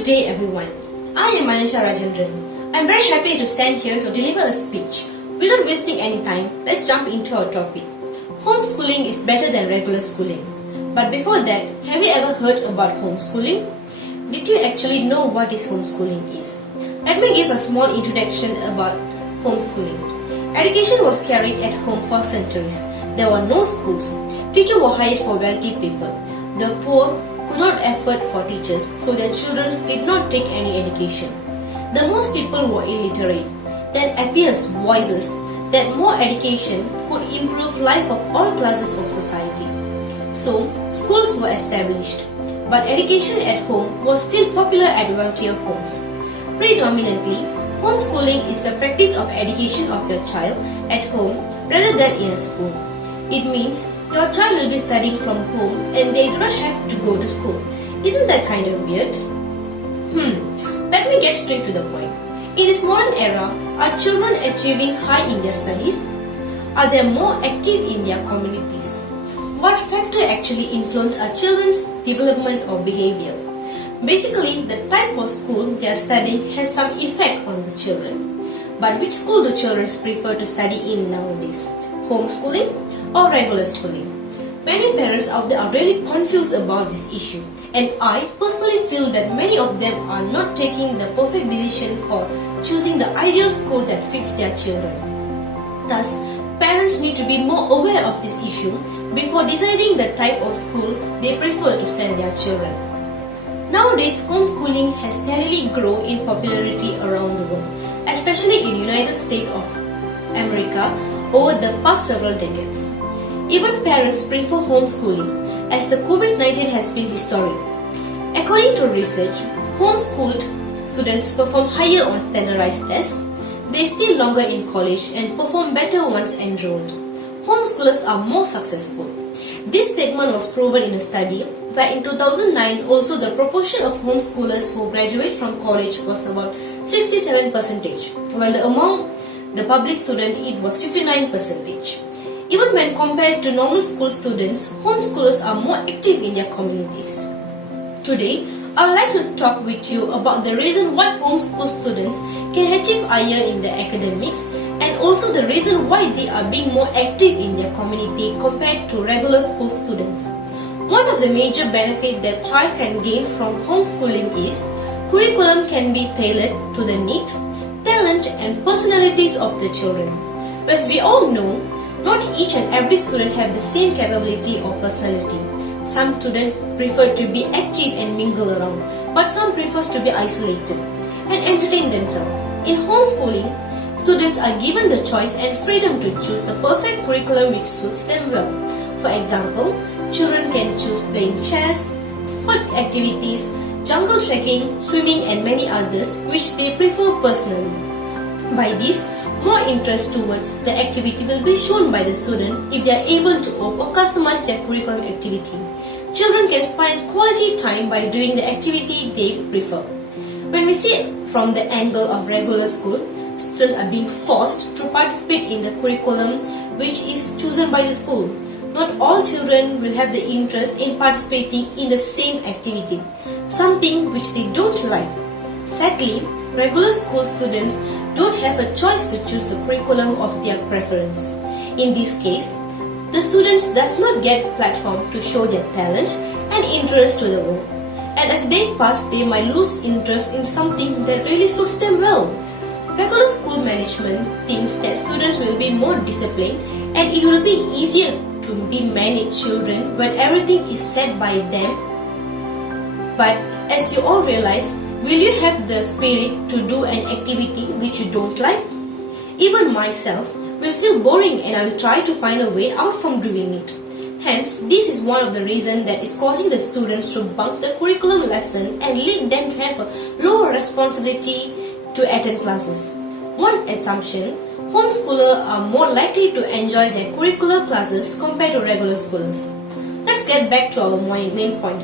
Good day everyone. I am Manisha Rajendran. I am very happy to stand here to deliver a speech. Without wasting any time, let's jump into our topic. Homeschooling is better than regular schooling. But before that, have you ever heard about homeschooling? Did you actually know what is homeschooling is? Let me give a small introduction about homeschooling. Education was carried at home for centuries. There were no schools. Teachers were hired for wealthy people. The poor could not afford for teachers, so their children did not take any education. The most people were illiterate. Then appears voices that more education could improve life of all classes of society. So schools were established, but education at home was still popular at wealthier homes. Predominantly, homeschooling is the practice of education of your child at home rather than in a school. It means your child will be studying from home and they do not have to go to school. Isn't that kind of weird? Let me get straight to the point. In this modern era, are children achieving high in their studies? Are they more active in their communities? What factor actually influence our children's development or behavior? Basically, the type of school they are studying has some effect on the children. But which school do children prefer to study in nowadays? Homeschooling or regular schooling? Many parents out there are really confused about this issue, and I personally feel that many of them are not taking the perfect decision for choosing the ideal school that fits their children. Thus, parents need to be more aware of this issue before deciding the type of school they prefer to send their children. Nowadays, homeschooling has steadily grown in popularity around the world, especially in the United States of America over the past several decades. Even parents prefer homeschooling as the COVID-19 has been historic. According to research, homeschooled students perform higher on standardized tests, they stay longer in college and perform better once enrolled. Homeschoolers are more successful. This statement was proven in a study where in 2009 also the proportion of homeschoolers who graduate from college was about 67%, while among the public student it was 59%. Even when compared to normal school students, homeschoolers are more active in their communities. Today, I would like to talk with you about the reason why homeschool students can achieve higher in their academics and also the reason why they are being more active in their community compared to regular school students. One of the major benefits that child can gain from homeschooling is curriculum can be tailored to the need, talent and personalities of the children. As we all know, not each and every student have the same capability or personality. Some students prefer to be active and mingle around, but some prefer to be isolated and entertain themselves. In homeschooling, students are given the choice and freedom to choose the perfect curriculum which suits them well. For example, children can choose playing chess, sport activities, jungle trekking, swimming and many others which they prefer personally. By this, more interest towards the activity will be shown by the student if they are able to opt or customize their curriculum activity. Children can spend quality time by doing the activity they prefer. When we see it from the angle of regular school, students are being forced to participate in the curriculum which is chosen by the school. Not all children will have the interest in participating in the same activity, something which they don't like. Sadly, regular school students don't have a choice to choose the curriculum of their preference. In this case, the students does not get platform to show their talent and interest to the world. And as they pass, they might lose interest in something that really suits them well. Regular school management thinks that students will be more disciplined and it will be easier to be managed children when everything is set by them. But as you all realize, will you have the spirit to do an activity which you don't like? Even myself will feel boring and I will try to find a way out from doing it. Hence, this is one of the reasons that is causing the students to bunk the curriculum lesson and lead them to have a lower responsibility to attend classes. One assumption, homeschoolers are more likely to enjoy their curricular classes compared to regular schoolers. Let's get back to our main point.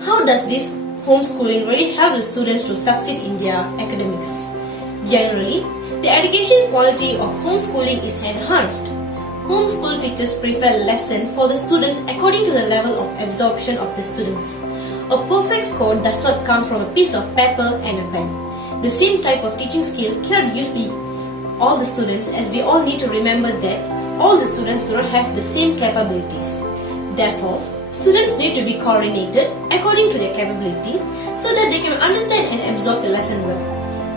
How does this homeschooling really help the students to succeed in their academics? Generally, the education quality of homeschooling is enhanced. Homeschool teachers prefer lessons for the students according to the level of absorption of the students. A A perfect score does not come from a piece of paper and a pen. The same type of teaching skill cannot use be all the students, as we all need to remember that all the students do not have the same capabilities. Therefore, students need to be coordinated according to their capability so that they can understand and absorb the lesson well.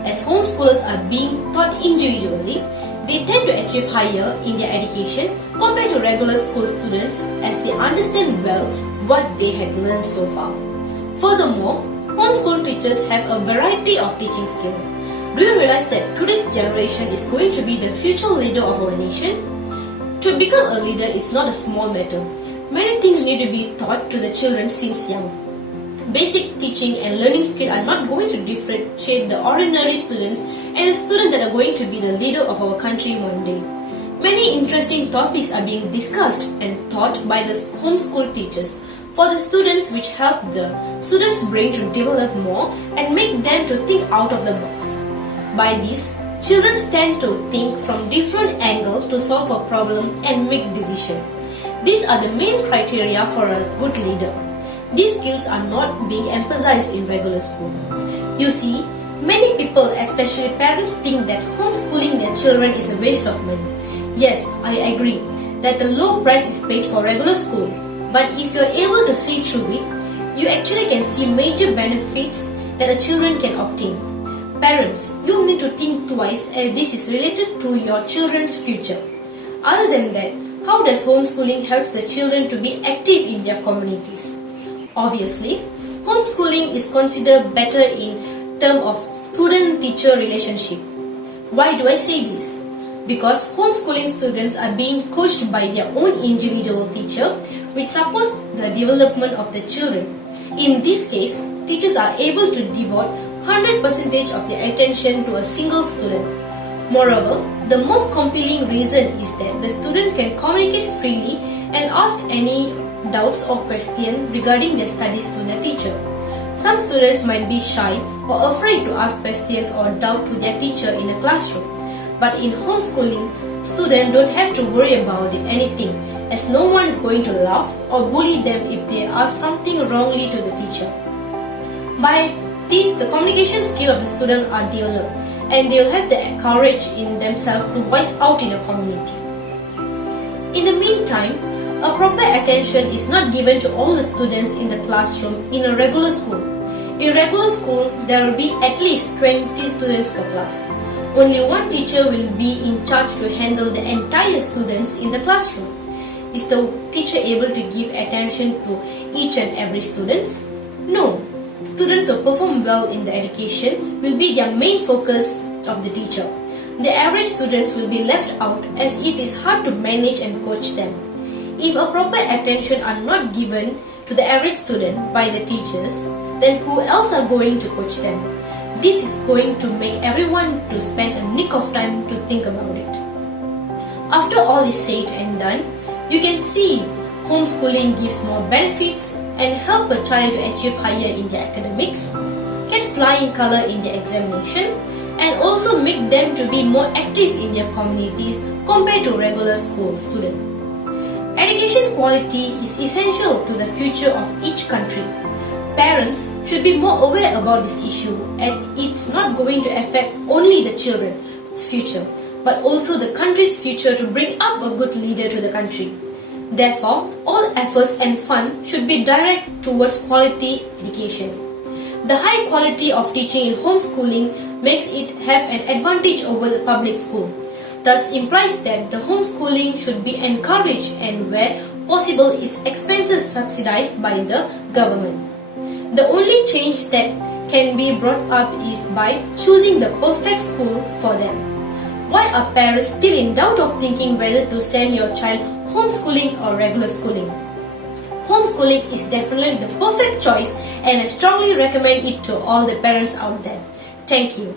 As homeschoolers are being taught individually, they tend to achieve higher in their education compared to regular school students as they understand well what they had learned so far. Furthermore, homeschool teachers have a variety of teaching skills. Do you realize that today's generation is going to be the future leader of our nation? To become a leader is not a small matter. Many things need to be taught to the children since young. Basic teaching and learning skills are not going to differentiate the ordinary students and the students that are going to be the leader of our country one day. Many interesting topics are being discussed and taught by the homeschool teachers for the students, which help the students' brain to develop more and make them to think out of the box. By this, children tend to think from different angles to solve a problem and make decisions. These are the main criteria for a good leader. These skills are not being emphasized in regular school. You see, many people, especially parents, think that homeschooling their children is a waste of money. Yes, I agree that the low price is paid for regular school, but if you are able to see through it, you actually can see major benefits that the children can obtain. Parents, you need to think twice as this is related to your children's future. Other than that, how does homeschooling help the children to be active in their communities? Obviously, homeschooling is considered better in terms of student-teacher relationship. Why do I say this? Because homeschooling students are being coached by their own individual teacher, which supports the development of the children. In this case, teachers are able to devote 100% of their attention to a single student. Moreover, the most compelling reason is that the student can communicate freely and ask any doubts or questions regarding their studies to the teacher. Some students might be shy or afraid to ask questions or doubt to their teacher in a classroom. But in homeschooling, students don't have to worry about anything, as no one is going to laugh or bully them if they ask something wrongly to the teacher. By this, the communication skills of the student are developed, and they will have the courage in themselves to voice out in a community. In the meantime, a proper attention is not given to all the students in the classroom in a regular school. In regular school, there will be at least 20 students per class. Only one teacher will be in charge to handle the entire students in the classroom. Is the teacher able to give attention to each and every student? No. Students who perform well in the education will be their main focus of the teacher. The average students will be left out as it is hard to manage and coach them. If a proper attention are not given to the average student by the teachers, then who else are going to coach them? This is going to make everyone to spend a nick of time to think about it. After all is said and done, you can see homeschooling gives more benefits and help a child to achieve higher in their academics, get flying color in their examination, and also make them to be more active in their communities compared to regular school students. Education quality is essential to the future of each country. Parents should be more aware about this issue, and it's not going to affect only the children's future, but also the country's future to bring up a good leader to the country. Therefore, all efforts and funds should be directed towards quality education. The high quality of teaching in homeschooling makes it have an advantage over the public school. Thus implies that the homeschooling should be encouraged and where possible its expenses subsidized by the government. The only change that can be brought up is by choosing the perfect school for them. Why are parents still in doubt of thinking whether to send your child homeschooling or regular schooling? Homeschooling is definitely the perfect choice, and I strongly recommend it to all the parents out there. Thank you.